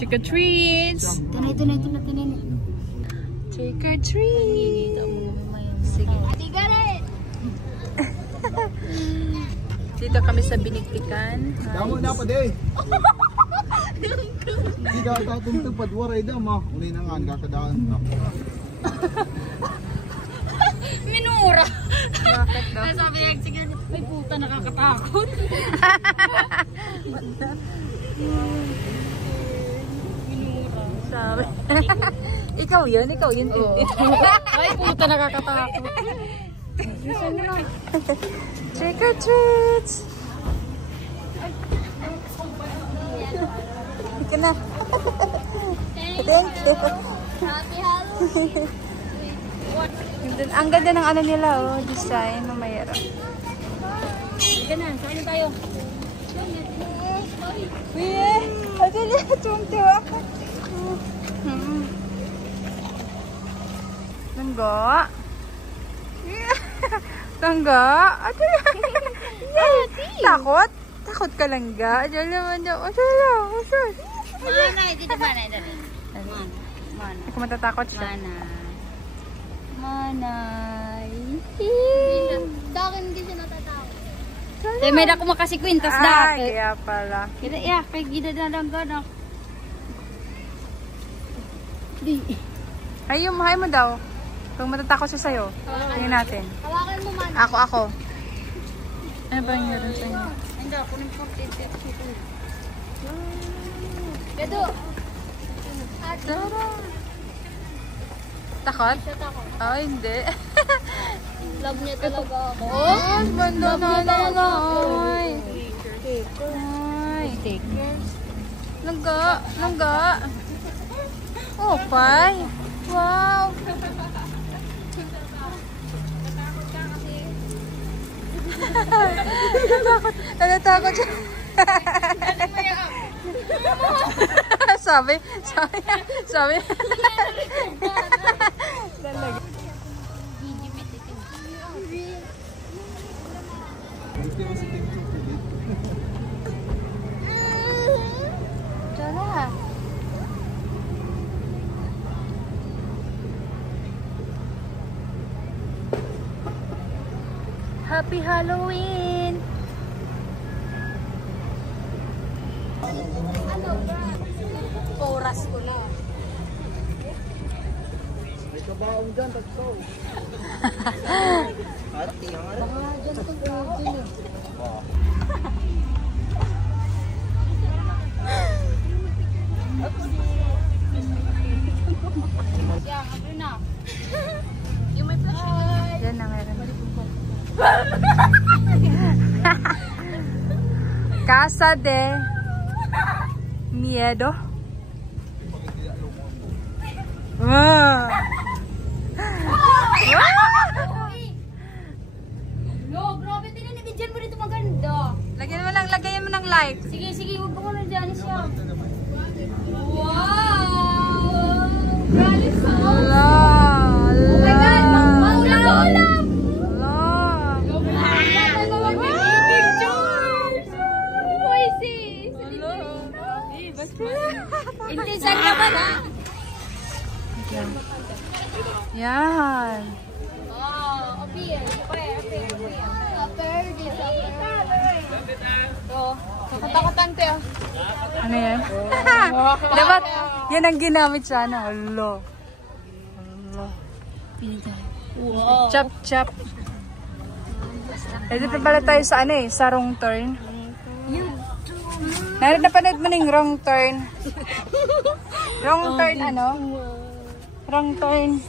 Trick or treats! Tanay. Trick or treat! Sige. Dito kami sa Biniktikan. Damo na pa day. Hindi ka tatungtog pa duwaray daw ma. Uli na nga kakadaan. Minura! Bakit daw? Sabi niya, sige, ay puta, nakakatakot. Minura. Sabi. Ikaw yun. Ay puta, nakakatakot. Trick or treats! Ika na. Thank you. Happy Halloween. Ang ganda ng ano nila, oh, design na mayroon. Sige na, saan tayo? Uy, ate niya, tumtiwa. Tangga. Tangga. Ate. Takot? Takot ka lang ga? Diyan naman daw. Mana, dito mana. Mana. Ako matatakot siya. Manay. Dakin hindi siya natatakot. May dako makasikwintas dako. Kaya pala. Kaya, kay gida na lang gana. Di. Hay mo daw. Kung matatakot siya sa'yo. Tingnan natin. Hawakan mo man. Ako. Ano ba yung meron sa inyo? Hindi, ako ng 40. Bedo. Takot? Siya takot. Oh, hindi. Love niya talaga ako. Oh, banda na talaga. Take. Langga. Oh, pay. Wow. Natatakot siya. Sabi. Tara. Happy Halloween! Oras ko na. May kabaong dyan, tatso. Ati, ang ano? Baka dyan ito dyan eh. Yan, ano na? Yung may flash. Yan na meron. Casa de Miedo. Wow. No, grabe din yung nabidyan mo dito maganda. Lagyan mo ng light. Sige, huwag mo na dyan siya. Wow! Grabe sa Allah. Oh my God! Maulam! Intisan ka ba na? Yan. Oh, appear. Takot-takotan ko yun. Ano yan? Dapat yan ang ginamit sana. Allah. Wow. Chop. Dito pala tayo sa ano sa wrong turn. Napanood mo ng wrong turn. Wrong turn ano? Wrong turn.